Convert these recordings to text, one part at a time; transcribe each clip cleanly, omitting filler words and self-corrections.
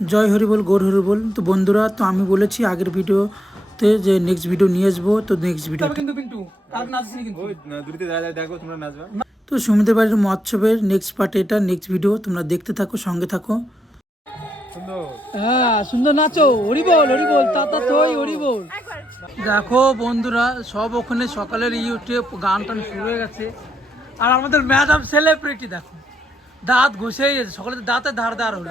জয় হরি বল, গৌর হরি বল। তো বন্ধুরা, তো আমি বলেছি আগের ভিডিওতে যে নেক্সট ভিডিও নিয়ে আসবো। তো নেক্সট ভিডিও কিন্তু পিন্টু আর নাচছিস কিন্তু ওই দূরিতে দাঁড়ায় দেখো তোমরা নাচবা। তো সুমিদের বাড়ির মহোৎসবের নেক্সট পার্ট, এটা নেক্সট ভিডিও, তোমরা দেখতে থাকো, সঙ্গে থাকো। হ্যাঁ, সুন্দর নাচো, হরি বল তাতা তোই হরি বল। দেখো বন্ধুরা, সব ওখানে সকালের ইউটিউব গান টান শুরু হয়ে গেছে। আর আমাদের ম্যাডাম সেলিব্রিটি দেখো, দাঁত ঘষেই গেছে, সকালে দাঁতে ধার ধার হলো।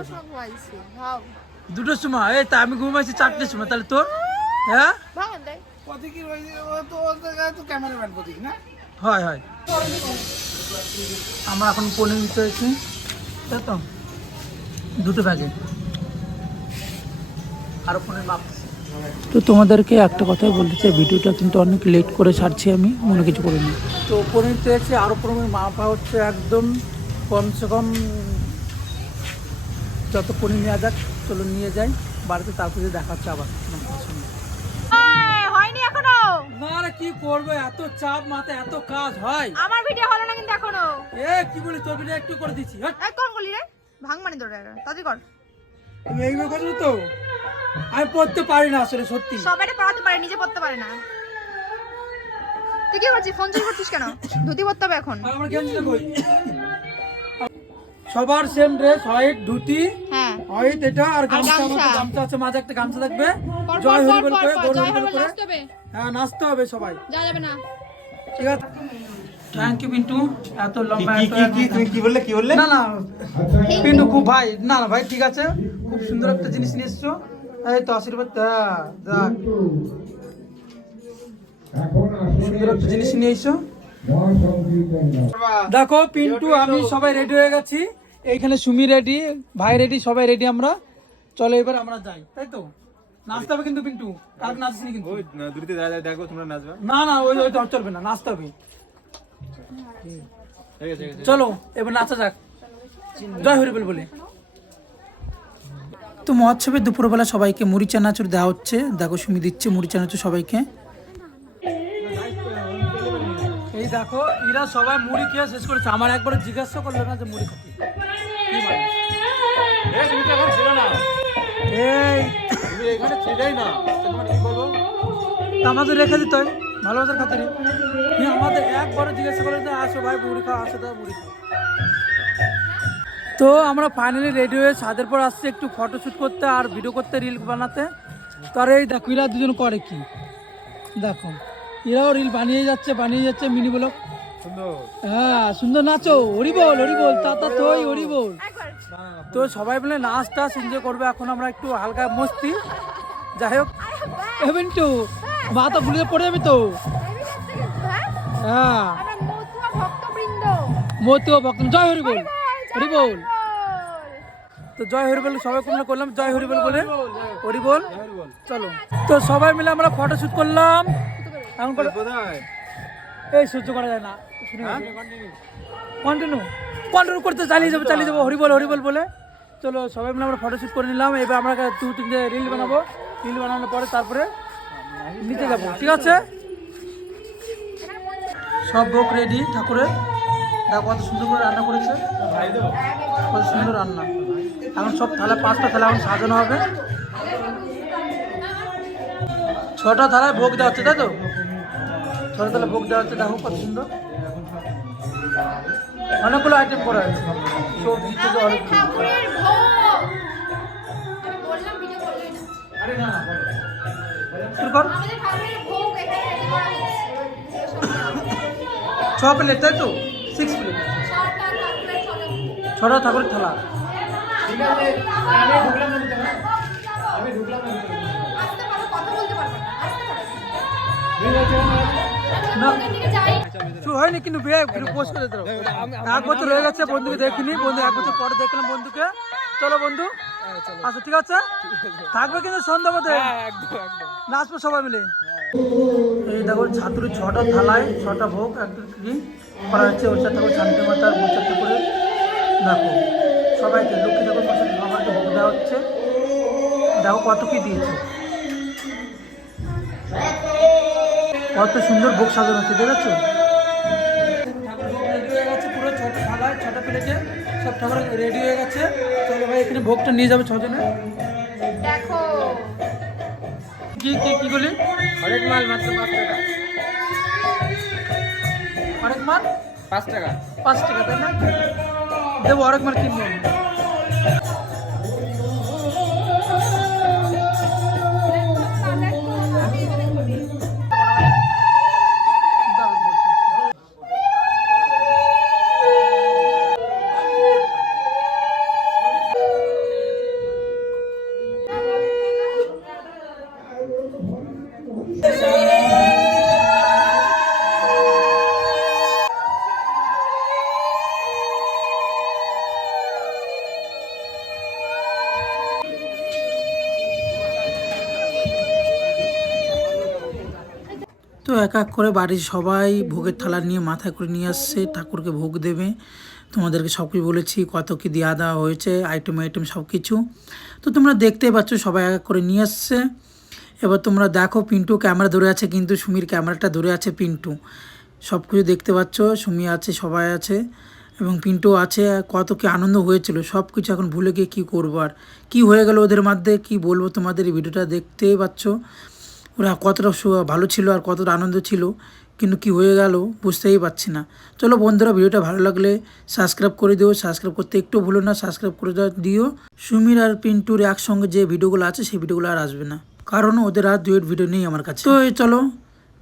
দুটোর সময়, এই তা আমি ঘুমাইছি 4টের সময়, তাহলে তোর হ্যাঁ হয় হয়। আমরা এখন পনির নিতে হয়েছি, তাই তো 2টো ব্যাগে আরো পনির মাপ। তো তোমাদেরকে একটা কথাই বলতে চাই, ভিডিওটা কিন্তু অনেক লেট করে ছাড়ছি, আমি মনে কিছু করিনি। তো পনির চেয়েছি, আরও পনির মাপা হচ্ছে একদম কমসে কম। যত পনির নেওয়া যাক, চলো নিয়ে যাই বাড়িতে, তারপরে দেখাচ্ছে আবার হয়নি এখনো। না রে, কি করবে, এত চাপ মাথায়, এত কাজ হয়। আমার ভিডিও হলো না কিন্তু এখনো। এ কি বলি, তোর ভিডিও একটু করে দিচ্ছি। এই কোন গলি রে, ভাঙ মানে ধরে তাড়াতাড়ি কর। তুমি এইভাবে করছো তো, আমি পড়তে পারি না আসলে, সত্যি। সবাই পড়াতে পারে, নিজে পড়তে পারে না। তুই কি করছিস, ফোন চুরি করছিস কেন? ধুতি পড়তে হবে এখন। আমার গেঞ্জিটা কই? সবার সেম ড্রেস, হোয়াইট ধুতি, হ্যাঁ হোয়াইট এটা, আর গামছা। গামছা আছে, মাঝে একটা গামছা থাকবে, জয় হরি বল করে, গৌর হরি বল করে। হ্যাঁ, নাচতে হবে সবাই, যা যাবে না। ঠিক আছে। থ্যাংক ইউ পিন্টু, এত লম্বা তুমি কি বললে না না পিন্টু, খুব ভাই, না না ভাই, ঠিক আছে, খুব সুন্দর একটা জিনিস নিয়ে এসছো। এই তো আশীর্বাদ, দেখ সুন্দর একটা জিনিস নিয়ে এসছো। দেখো পিন্টু, আমি সবাই রেডি হয়ে গেছি, এইখানে সুমি রেডি, ভাই রেডি, সবাই রেডি আমরা। চলো এবার আমরা যাই, তাই তো। নাচতে হবে কিন্তু পিন্টু, আর নাচছিস কিন্তু ওই দূরিতে দাঁড়ায় দেখো তোমরা নাচবা। না না, ওই ওই চলবে না, নাচতে হবে। ঠিক আছে চলো এবার নাচা যাক, জয় হরি বল বলে। তো মহোৎসবে দুপুরবেলা সবাইকে মুড়ি চানাচুর দেওয়া হচ্ছে। দেখো সুমি দিচ্ছে মুড়ি চানাচুর সবাইকে। এই দেখো, এরা সবাই মুড়ি খেয়ে শেষ করেছে, আমার একবার জিজ্ঞাসা করলো না যে মুড়ি খাচ্ছি কি মানে। তুমি তো এখন ছিল না, এই তুমি এখানে ছিলেই না, তোমার কি বলবো। আমাদের রেখে দিত ভালোবাসার খাতিরে, আমাদের একবারও জিজ্ঞাসা করে যে আসো ভাই মুড়ি খাও, আসো তাই মুড়ি খাও। তো আমরা ফাইনালি রেডি হয়ে ছাদের পর আসছি একটু ফটোশ্যুট করতে আর ভিডিও করতে, রিল বানাতে। তো আর এই দেখো এরা দুজন করে কি, দেখো এরাও রিল বানিয়ে যাচ্ছে মিনি ব্লগ। হ্যাঁ, সুন্দর নাচো, হরি বল তাতা তোই হরি বল। তো সবাই মিলে নাচ টাচ এনজয় করবে। এখন আমরা একটু হালকা মস্তি, যাই হোক। পিন্টু, মাথা ভুলে পড়ে যাবি তো। হ্যাঁ, মতুয়া ভক্ত, জয় হরি বল। তো জয় হরি বল সবাই মিলে করলাম, জয় হরি বল বলে হরি বল। চলো, তো সবাই মিলে আমরা ফটোশুট করলাম। এখন এই সহ্য করা যায় না, কন্টিনিউ করতে চালিয়ে যাবো হরি বল বলে। চলো সবাই মিলে আমরা ফটোশুট করে নিলাম। এবার আমরা 2-3টে রিল বানাবো, রিল বানানোর পরে তারপরে নিতে যাবো, ঠিক আছে। সব ভোগ রেডি ঠাকুরের, দেখো কত সুন্দর করে রান্না করেছে, কত সুন্দর রান্না। এখন সব থালা, 5টা থালা এখন সাজানো হবে। 6টা থালায় ভোগ দেওয়া হচ্ছে, তাই তো। 6টা থালায় ভোগ দেওয়া হচ্ছে, দেখো কত সুন্দর, অনেকগুলো আইটেম করা হয়েছে, সবজি থেকে অনেক। ছ প্লেট, তাই তো, 6 প্লেট, 6টা ঠাকুরের থালা। হয়নি কিন্তু পোস্ট করে দিল। 1 বছর হয়ে গেছে বন্ধুকে দেখিনি, বন্ধু 1 বছর পরে দেখলাম বন্ধুকে। চলো বন্ধু, আচ্ছা ঠিক আছে, থাকবে কিন্তু সন্ধ্যা মধ্যে নাচবো সবাই মিলে। এই দেখো ছাত্রীর 6টা থালায় 6টা ভোগ একটু কি করা হচ্ছে, ওর সাথে শান্তি মাতার গোচারটা করে। দেখো সবাইকে লক্ষ্মী ঠাকুর আমাকে ভোগ দেওয়া হচ্ছে, দেখো কত কি দিয়েছে, কত সুন্দর ভোগ সাজানো হচ্ছে, দেখেছো। ঠাকুর ভোগ রেডি হয়ে গেছে পুরো 6টা থালায়, 6টা প্লেটে সব ঠাকুর রেডি হয়ে গেছে। চলো ভাই এখানে ভোগটা নিয়ে যাবে ছজনে। দেখো কি কি কি বলি? হরেক মাল মাত্র 5 টাকা। আরেক মাল 5 টাকা। 5 টাকা, তাই না? দেবো আরেক মাল কিনবো আমি। দাও, বলছি। তো এক এক করে বাড়ির সবাই ভোগের থালা নিয়ে মাথায় করে নিয়ে আসছে, ঠাকুরকে ভোগ দেবে। তোমাদেরকে সব কিছু বলেছি, কত কি দেওয়া হয়েছে, আইটেম সব কিছু। তো তোমরা দেখতেই পাচ্ছ সবাই এক এক করে নিয়ে আসছে। এবার তোমরা দেখো, পিন্টু ক্যামেরা ধরে আছে, কিন্তু সুমির ক্যামেরাটা ধরে আছে পিন্টু। সব কিছু দেখতে পাচ্ছ, সুমি আছে, সবাই আছে এবং পিন্টু আছে। কত কি আনন্দ হয়েছিল, সব কিছু এখন ভুলে গিয়ে কী করবো আর কী হয়ে গেল ওদের মধ্যে, কি বলবো তোমাদের। এই ভিডিওটা দেখতেই পাচ্ছ ওরা কতটা ভালো ছিল আর কতটা আনন্দ ছিল, কিন্তু কি হয়ে গেল বুঝতেই পারছি না। চলো বন্ধুরা, ভিডিওটা ভালো লাগলে সাবস্ক্রাইব করে দিও, সাবস্ক্রাইব করতে একটু ভুলো না, সাবস্ক্রাইব করে দিও। সুমির আর পিন্টুর একসঙ্গে যে ভিডিওগুলো আছে সেই ভিডিওগুলো আর আসবে না, কারণ ওদের আর ডুয়েট ভিডিও নেই আমার কাছে। তো চলো,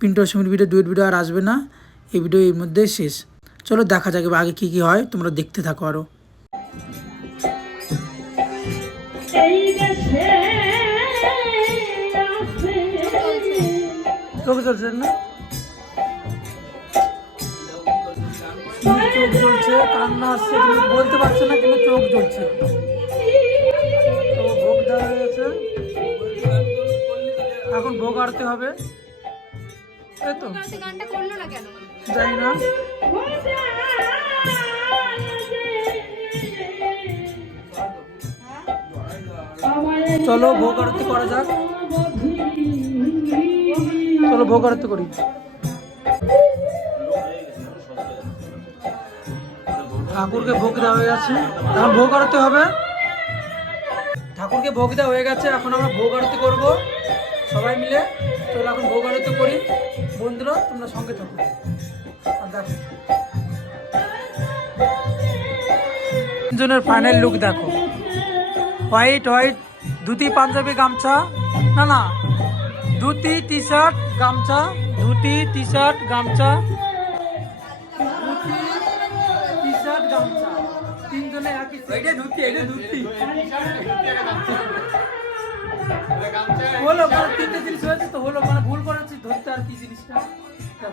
পিন্টু আর সুমির ভিডিও, ডুয়েট ভিডিও আর আসবে না, এই ভিডিও এর মধ্যে শেষ। চলো দেখা যাবে আগে কি কি হয়, তোমরা দেখতে থাকো আরও। চোখ জ্বলছে না? চোখ জ্বলছে, কান্না আসছে, কিন্তু বলতে পারছে না, কিন্তু চোখ জ্বলছে। তো ভোগ দেওয়া হয়ে গেছে, এখন ভোগ আরতে হবে, এই তো। গানটা করলো না কেন জানি না। চলো ভোগ আরতি করা যাক, চলো ভোগ আরতি করি। ঠাকুরকে ভোগ দেওয়া হয়ে গেছে, এখন ভোগ আরতি হবে। ঠাকুরকে ভোগ দেওয়া হয়ে গেছে, এখন আমরা ভোগ আরতি করবো সবাই মিলে। চলো এখন ভোগ আরতি করি। বন্ধুরা তোমরা সঙ্গে থাকো আর দেখো তিনজনের ফাইনাল লুক দেখো। হোয়াইট হোয়াইট ধুতি, পাঞ্জাবি, গামছা, না না ধুতি, টি শার্ট, গামছা, ধুতি, টি শার্ট, গামছা, ধুতি, টি শার্ট, গামছা, তিনজনে একই। এটা ধুতি, এটা ধুতি হলো, মানে তিনটে জিনিস হয়েছে তো, হলো মানে ভুল করেছি, ধরতে আর কি জিনিসটা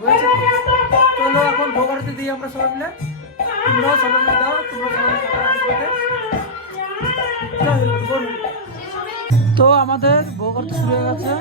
হয়েছে তো। চলো এখন ভোগ আরতি দিই আমরা সবাই মিলে। তোমরাও সবাই মিলে দাও, তোমরা সবাই মিলে তো আমাদের ভোগ আরতি শুরু হয়ে গেছে।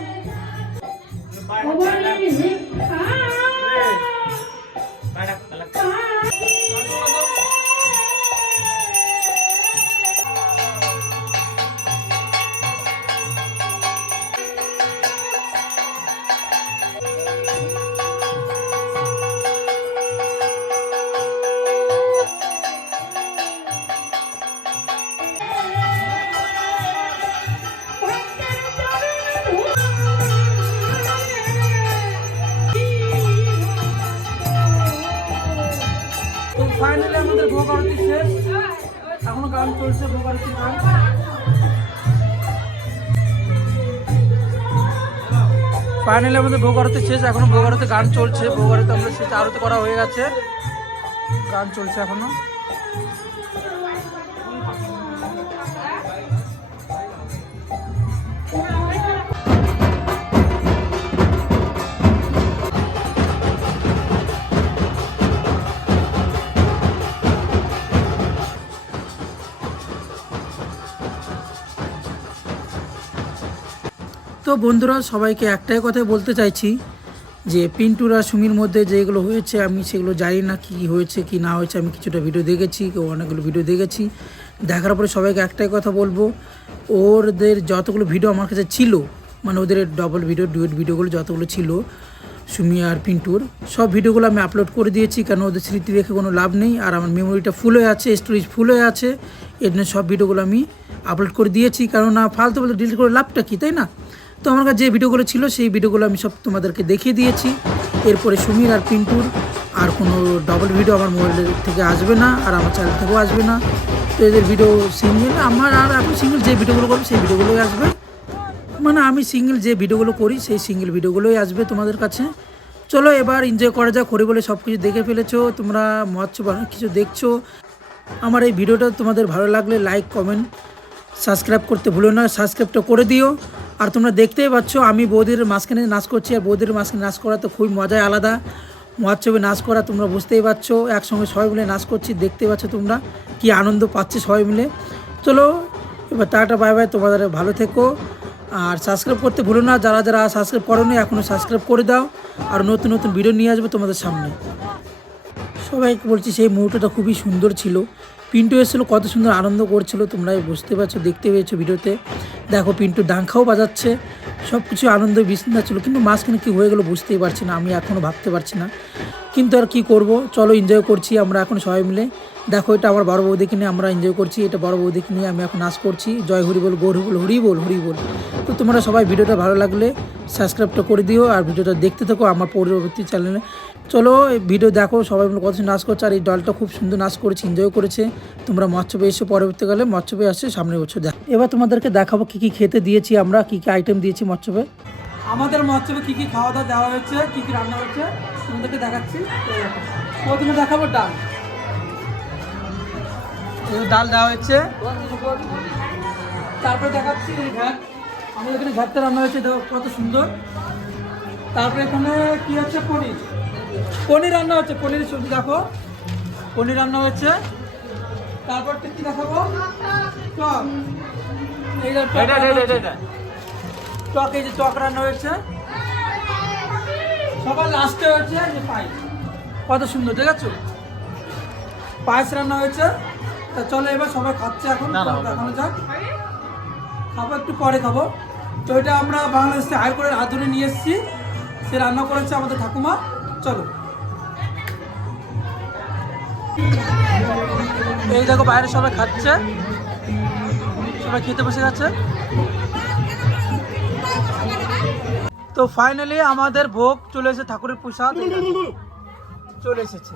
তো ফাইনালি আমাদের ভোগ আরতি শেষ, এখনো গান চলছে, ভোগ আরতির গান। ফাইনালি আমাদের ভোগ আরতি শেষ, এখনো ভোগ আরতি গান চলছে। ভোগ আরতি আমাদের শেষ, আরতি করা হয়ে গেছে, গান চলছে এখনো। তো বন্ধুরা সবাইকে একটাই কথা বলতে চাইছি যে পিন্টুরা সুমির মধ্যে যেগুলো হয়েছে আমি সেগুলো জানি না কী হয়েছে কি না হয়েছে। আমি কিছুটা ভিডিও দেখেছি, অনেকগুলো ভিডিও দেখেছি, দেখার পরে সবাইকে একটাই কথা বলবো, ওদের যতগুলো ভিডিও আমার কাছে ছিল, মানে ওদের ডবল ভিডিও, ডুয়েট ভিডিওগুলো যতগুলো ছিল, সুমি আর পিন্টুর সব ভিডিওগুলো আমি আপলোড করে দিয়েছি, কারণ ওদের স্মৃতি রেখে কোনো লাভ নেই। আর আমার মেমোরিটা ফুল হয়ে আছে, স্টোরেজ ফুল হয়ে আছে, এর জন্য সব ভিডিওগুলো আমি আপলোড করে দিয়েছি। কারণ না ফালতু বলতে ডিলিট করে লাভটা কী, তাই না? তো আমার কাছে যে ভিডিওগুলো ছিল সেই ভিডিওগুলো আমি সব তোমাদেরকে দেখিয়ে দিয়েছি। এরপরে সুমির আর পিন্টুর আর কোনো ডবল ভিডিও আমার মোবাইলের থেকে আসবে না, আর আমার চ্যানেল থেকেও আসবে না। তো এদের ভিডিও সিঙ্গেল, আমার আর এখন সিঙ্গেল যে ভিডিওগুলো করবো সেই ভিডিওগুলোই আসবে। মানে আমি সিঙ্গেল যে ভিডিওগুলো করি সেই সিঙ্গেল ভিডিওগুলোই আসবে তোমাদের কাছে। চলো এবার এনজয় করা যাক। করি বলে সব কিছু দেখে ফেলেছো তোমরা, মৎস্য অনেক কিছু দেখছো। আমার এই ভিডিওটা তোমাদের ভালো লাগলে লাইক কমেন্ট সাবস্ক্রাইব করতে ভুলো না, সাবস্ক্রাইবটা করে দিও। আর তোমরা দেখতেই পাচ্ছ আমি বৌদির মাঝখানে নাচ করছি, আর বৌদির মাঝখানে নাচ করা তো খুবই মজাই আলাদা। মহোৎসবে নাচ করা তোমরা বুঝতেই পারছো, একসঙ্গে সবাই মিলে নাচ করছি, দেখতে পাচ্ছ তোমরা কি আনন্দ পাচ্ছি সবাই মিলে। চলো এবার টাটা বাই বাই, তোমাদের ভালো থেকো। আর সাবস্ক্রাইব করতে ভুলো না, যারা যারা সাবস্ক্রাইব করোনি এখনও সাবস্ক্রাইব করে দাও। আর নতুন নতুন ভিডিও নিয়ে আসবো তোমাদের সামনে। সবাইকে বলছি সেই মুহূর্তটা খুবই সুন্দর ছিল। পিন্টু এসেছিলো, কত সুন্দর আনন্দ করছিল, তোমরা বুঝতে পারছো, দেখতে পেয়েছো ভিডিওতে। দেখো পিন্টু ডাঙ্খাও বাজাচ্ছে, সব কিছু আনন্দ বিস্তার ছিল। কিন্তু মাঝখানে কী হয়ে গেলো বুঝতেই পারছি না, আমি এখনও ভাবতে পারছি না। কিন্তু আর কি করব, চলো এনজয় করছি আমরা এখন সবাই মিলে। দেখো এটা আমার বড় বৌদিকে নিয়ে আমরা এনজয় করছি, এটা বড় বৌদিকে নিয়ে আমি এখন নাচ করছি। জয় হরি বল, গৌর বল, হরি বল, হরি বল। তো তোমরা সবাই ভিডিওটা ভালো লাগলে সাবস্ক্রাইবটা করে দিও, আর ভিডিওটা দেখতে থাকো আমার পরবর্তী চ্যানেলে। চলো এই ভিডিও দেখো, সবাই মিলে কত নাচ করছে। আর এই দলটা খুব সুন্দর নাচ করেছে, এনজয় করেছে। তোমরা মৎস্যবে এসে পরবর্তীকালে মৎস্যবে আসছে সামনের বছর দেখ। এবার তোমাদেরকে দেখাবো কী কী খেতে দিয়েছি আমরা, কী কী আইটেম দিয়েছি মৎস্যবে। আমাদের মৎস্যবে কী কী খাওয়া দাওয়া দেওয়া হয়েছে, কী কী রান্না হচ্ছে তোমাদেরকে দেখাচ্ছি। প্রথমে দেখাবো ডাল, ডাল দেওয়া হয়েছে। তারপরে দেখাচ্ছি এই ঘাট, আমাদের এখানে ঘাটটা রান্না হয়েছে, দেখো কত সুন্দর। তারপরে এখানে কি হচ্ছে, পনির, পনির রান্না হচ্ছে, পনির সবজি দেখো, পনির রান্না হয়েছে। তারপর কি দেখাবো, টক, এই যে টক, এই যে টক রান্না হয়েছে। সবার লাস্টে হচ্ছে যে পায়েস, কত সুন্দর দেখেছো, পায়েস রান্না হয়েছে। তা চলো এবার সবাই খাচ্ছে, এখন দেখানো যাক। খাবো একটু পরে খাবো। তো এটা আমরা বাংলাদেশ থেকে হাই করে হাত ধরে নিয়ে এসেছি, সে রান্না করেছে আমাদের ঠাকুমা। চলো এই দেখো বাইরে সবাই খাচ্ছে, সবাই খেতে বসে গেছে। তো ফাইনালি আমাদের ভোগ চলে এসেছে, ঠাকুরের প্রসাদ চলে এসেছে।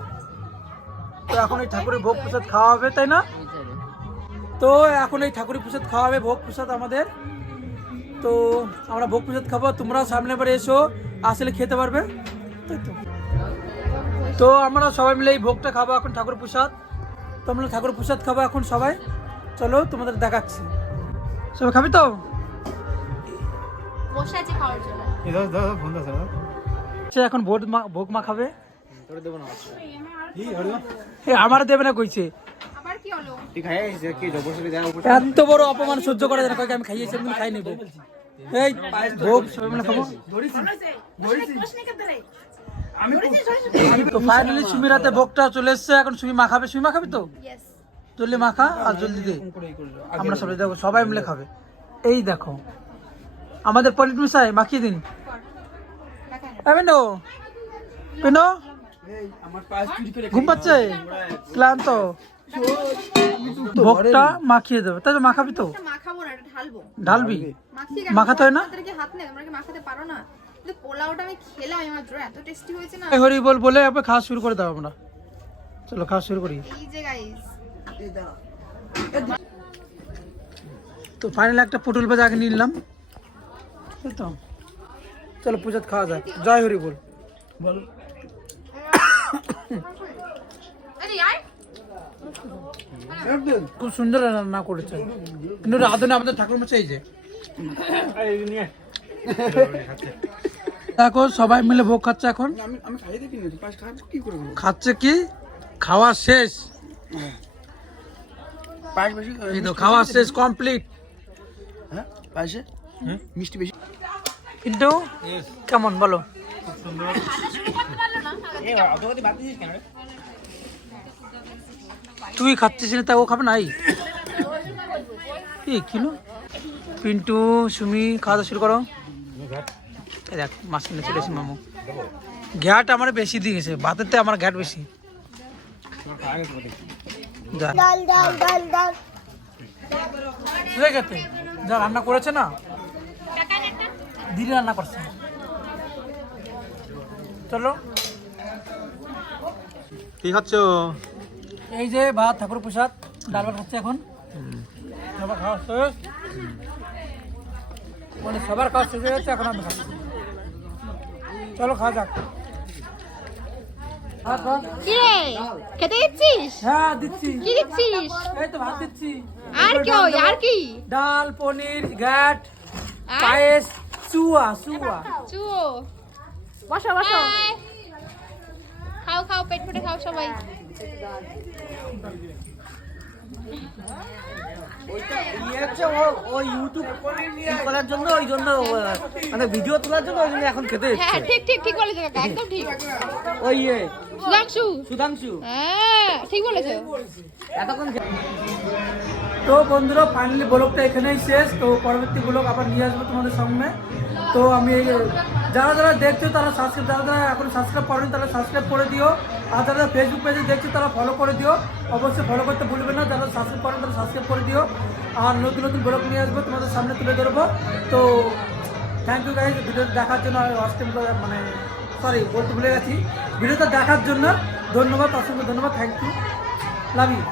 তো এখন এই ঠাকুরের ভোগ প্রসাদ খাওয়া হবে, তাই না? তো এখন এই ঠাকুরের প্রসাদ খাওয়া হবে, ভোগ প্রসাদ আমাদের। তো আমরা ভোগ প্রসাদ খাবো, তোমরা সামনে বারে এসো, আসলে খেতে পারবে। তো আমরা সবাই মিলে এই ভোগটা খাবো এখন, ঠাকুর প্রসাদ। তো আমরা ঠাকুর প্রসাদ খাবো এখন সবাই। চলো তোমাদের দেখাচ্ছি, সবাই খাবি তো? এখন ভোগ মা খাবে, আমার দেবে না কইছে। এত বড় অপমান সহ্য করা যায় না, আমি খাইয়েছি, আমি খাই নেবো। এই ভোগ সবাই মিলে খাবো। তো ফাইনালি সুমির হাতে ভোগটা চলে এসছে, এখন সুমি মাখাবে। সুমি মাখাবি তো? জলদি মাখা আর জলদি দে, আমরা সবাই দেখো সবাই মিলে খাবে। এই দেখো আমাদের পলিট মিশাই মাখিয়ে দিন। ঘুম পাচ্ছে, ক্লান্ত, ভোগটা মাখিয়ে দেবে। তাই তো মাখাবি তো? ঢালবি, মাখাতে হয় না? হরি বল বলে এবার খাওয়া শুরু করে দাও আমরা। চলো খাওয়া শুরু করি। তো ফাইনালি একটা পটল ভাজা আগে নিলাম, তো চলো প্রসাদ খাওয়া যাক। জয় হরি বল, বলো। খুব সুন্দর রান্না করেছে, কিন্তু রাধনে আমাদের ঠাকুর মশাই যে দেখো সবাই মিলে ভোগ খাচ্ছে এখন। খাচ্ছে কি, খাওয়া শেষ, এই তো খাওয়া শেষ কমপ্লিট। মিষ্টি বেশি কিন্তু কেমন বলো? তুই খাচ্ছিস না, তা ও খাবে নাই? কিলো পিন্টু সুমি খাওয়া দাওয়া শুরু করো। দেখ মাছ কিনে চলে এসে মামু। ঘ্যাট আমার বেশি দিয়ে গেছে, ভাতের থেকে আমার ঘ্যাট বেশি। যা হয়ে গেছে, যা রান্না করেছে না দিদি রান্না করছে। চলো কি খাচ্ছ? এই যে ভাত ঠাকুর প্রসাদ, ডাল ভাত খাচ্ছে এখন। সবার খাওয়া শেষ, মানে সবার খাওয়া শেষ হয়ে যাচ্ছে, এখন আমি খাচ্ছি। চলো খাওয়া যাক। কি রে খেতে দিচ্ছিস? হ্যাঁ দিচ্ছি। কি দিচ্ছিস? এই তো ভাত দিচ্ছি। আর কি আর কি? ডাল, পনির, ঘ্যাট, আর? পায়েস, চুয়া চুয়া। চুও বসো বসো, খাও খাও, পেট ফুটে খাও সবাই। করার জন্য ওই জন্য মানে ভিডিও তোলার জন্য ওই জন্য এখন খেতে হ্যাঁ ঠিক ঠিক ঠিক বলেছো কাকা, একদম ঠিক। ওই সুধাংশু, সুধাংশু। হ্যাঁ ঠিক বলেছো। তো বন্ধুরা ফাইনালি ব্লগটা এখানেই শেষ। তো পরবর্তী ব্লগ আবার নিয়ে আসবো তোমাদের সামনে। তো আমি যারা যারা দেখছো তারা সাবস্ক্রাইব, যারা যারা এখন সাবস্ক্রাইব করেনি তারা সাবস্ক্রাইব করে দিও। আর যারা ফেসবুক পেজে দেখছো তারা ফলো করে দিও, অবশ্যই ফলো করতে ভুলবে না। যারা সাবস্ক্রাইব করেন তারা সাবস্ক্রাইব করে দিও। আর নতুন নতুন ব্লগ নিয়ে আসবো তোমাদের সামনে তুলে ধরবো। তো থ্যাংক ইউ গাইজ ভিডিও দেখার জন্য। মানে সরি বলতে ভুলে গেছি, ভিডিওটা দেখার জন্য ধন্যবাদ, অসংখ্য ধন্যবাদ, থ্যাংক ইউ, লাভ ইউ।